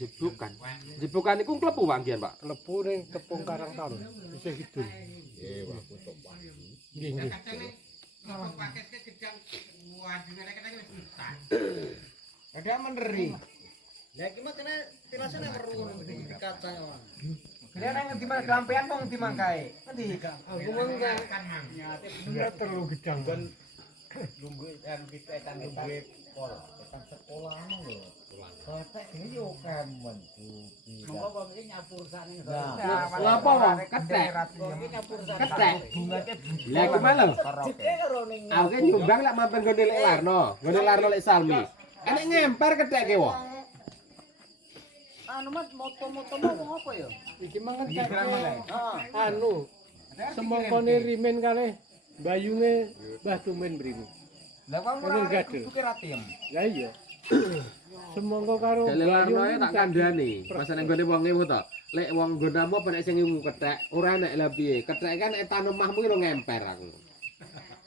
Jebukan. Jebukan iku klebu Wanggian, Pak. Klebu ning Tepung Karangtaun, isih kidul. Nggih, waktu tok pagi. Nggih, nggih. Ada meneri. Ya iki mah kena tirasane weru di kacang. Kira nang ngendi mang kelampean mong ngendi mang kae. Ngendi? Aku mengko bener terlalu gedang kan. Lungguh kita etan lungguh pol. Etan sekolahmu lho. Ketek iki yo kemen budi. Monggo wong iki nyapur sane. Lha apa wong? Ketek. Ketek. Bungake Lah iku mah lho. Jeke karo ning Aku kan nyumbang lek mampir nggone lek Larno. Nggone Larno lek Salmi. Enek ngemper ketekke wong. anu mat moto-moto mau apa ya? Iki mangan kek Heeh. anu. Semongkone rimen kalih bayune Mbah Tumen mrene. Lah kok ora kutuke ratiem. Lah iya. Semongko karo Lek Larno ya tak kandhani. Pasane nggone wong ewu to. Lek wong nggonamu apa nek sing ngimu kethek, ora enek lah piye. Kethek kan etan omahmu ki ngemper aku.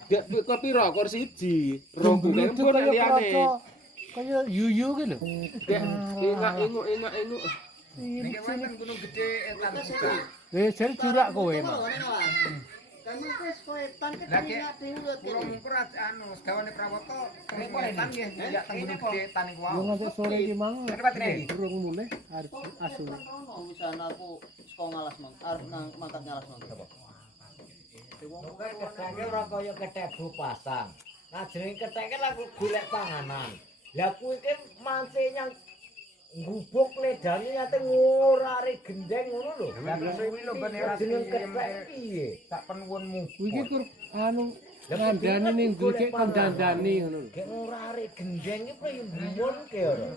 Dek kok piro? Kor siji. Rong bulan pun liyane. Kaya yuyu ki lho. Dek inguk. Nek wonten gunung gede etan buka. Jare jurak kowe, Mak. Kan wis kowe etan Lah ketemu ki dhewe Pulau Mungkur anu segawane Prawoto nek etan nggih ya teng gunung gede etan niku Yo wae. nganti sore iki mang. Nek patine iki. Durung mulih arep asu. misalnya aku saka ngalas mang, arep nang mangkat ngalas mang. Wong keteke ora kaya ketebo pasang. Nah jeneng keteke lak golek panganan. Lah kuwi ki mangke nyang ngubuk ledane ate ngorare gendeng ngono lho. Lah suwi lho ben ora Jeneng ketek piye? tak penuwunmu. Iki kur anu ngandani ning gojek kon dandani ngono lho. Gek ngorare gendeng iki piye mbuwun ke ora?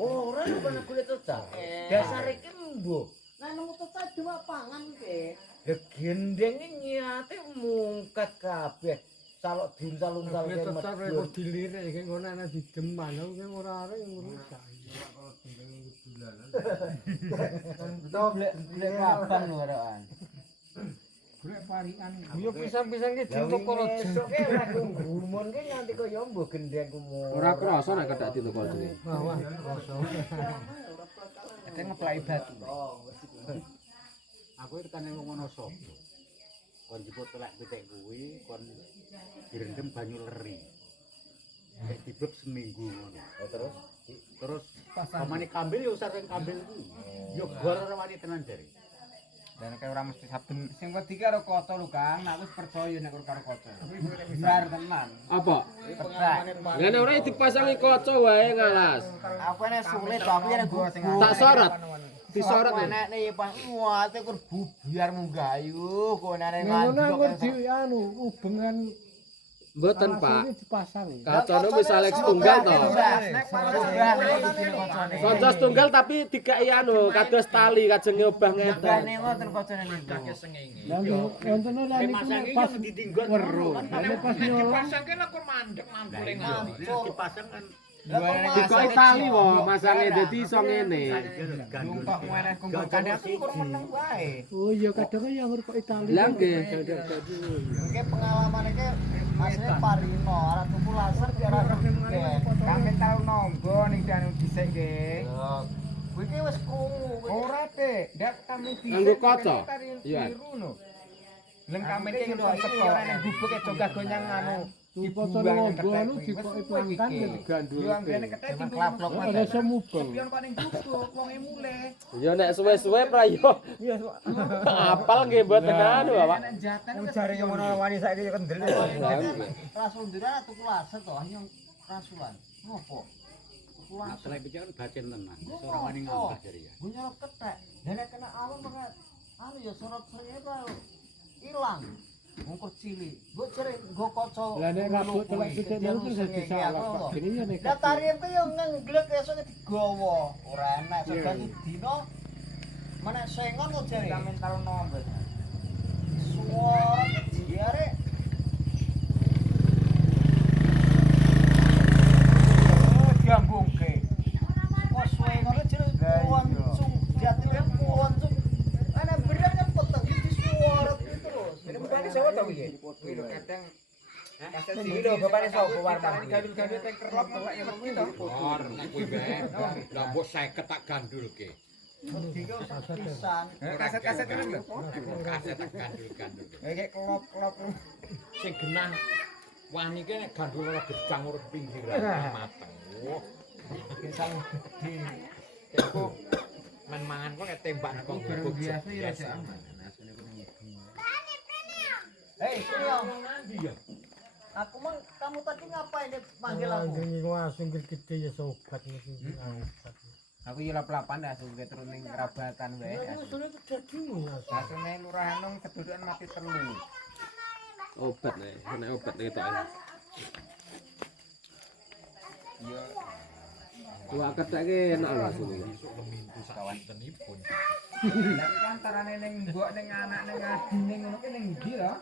Ora ben kulit cecak. Dasar iki mbuh. Nah nemu tetep dua pangan ki. Lah gendeng iki nyate mungkat kabeh. Salok diuntal-untal Kuwi tetep kok dilirik iki ngono ana dideman lho ora arek ngono. Betul blek kaban lho arokan. Yo pisang-pisang ki ditoko raja. Esuk ki ora gumun ki nganti kaya mbuh gendeng kumu. Ora krasa nek kethek ditukul dhewe. Wah, rasa. Ate ngeplai batu. Aku tekan ning ngono sapa. Kon jebut telek pitik kuwi kon direndem banyu leri. Nek dibeb seminggu ngono. Terus pamane kambil ya saking kambil kuwi. Yo gor ora wani tenan dari. Dan kayak orang mesti saben sing wedi karo kaca lho Kang, nek wis percaya nek karo kaca. Benar tenan. Apa? Ketek. Lah ora dipasangi kaca wae ngalas. Aku nek sulit to aku nek gua sing Tak sorot. Disorot. nek nek pas muate kur biar munggah ayo kowe nek Ngono aku di anu ubengan Mboten, Pak. Ini dipasangi. Kacane wis Alex tunggal to. Kanca tunggal tapi dikai anu kados tali kajenge obah ngeten. Nek ngoten kocone niku. Lah wonten lan niku pas weru. Lah pas nyolong Pasangke lek kur mandek mambule ngono. Dipasang kan Dikoi tali wae masange dadi iso ngene. Kok meneh kungkur kandang kur meneng wae. oh iya kadang ya ngur kok Itali. Lah nggih. Iki pengalaman iki asline Parino, arep tuku laser biar arep nggih. Kami tau nonggo ning danu dhisik nggih. Kuwi ki wis krungu. Ora te, ndak kami dhisik. Nganggo kaca? Iya. Leng kami iki nonton teko ora ning gubuk e jogah gonyang anu. Dipotong ngobo anu dikoki pelangkan ya digandul. Yo ambene ketek diklaplok Ada semubeng. Pion kok ning gubuk wonge mulih. Ya nek suwe-suwe pra yo. Apal nggih mboten anu, Pak. Nek jaten Jare yang ngono wani saiki ya kendel. Rasul ndira tuku laser to hanya rasulan. Ngopo? Tuku nah laser. telek pitik kan bacen tenan. Wis ora wani ngambah dari ya. Gue nyerot ketek. Dan nek kena awan banget. Anu ya sorot seringe ta ilang. Mungkur cilik. Gue sering gue kocok. Lah nek rabuk telek pitik mau terus dadi salah Pak. Ini ya nek. Lah tarif ku yo ngenglek esuk digawa. Ora enak segan dino. Mana sengon kok jare. kami tau nonggo. Suara jare. Diambungke. Kok suwe ngono jare kuwancung. Jatine kuwancung. Ana bener nyempet di suara terus. Ini bukannya siapa tahu ya? Wih, kadang Kaset sing lho bapakne sapa warman. Gandul-gandul teng kerlop telek ya mesti to. Or nek kuwi bae. Lah mbok 50 tak gandulke. Wedi ki usah pisan. Kaset-kaset ini lho. Kaset tak gandul-gandul. Kayak kelop-kelop. Sing genah wani ki nek gandul ora gedang ora pinggiran mateng. Wah, Pisang gede. iku men mangan kok nek tembak nang kok gubuk biasa ya aman. Hei, sini om. Nanti ya. Aku mang kamu tadi ngapain deh manggil aku? langsung gede ya sobat mesti. Aku yo lap-lapan dah suge terus ning kerabatan wae. Sudah terjadimu ya. Asune lurahan nang kedudukan mati telu. Obat nek obat ketok. Yo Wah kethek ki enak lho asline. Besok lemintu kawan tenipun. Lah kan tarane ning mbok ning anak ning adi ning ngono ki ning ndi lho?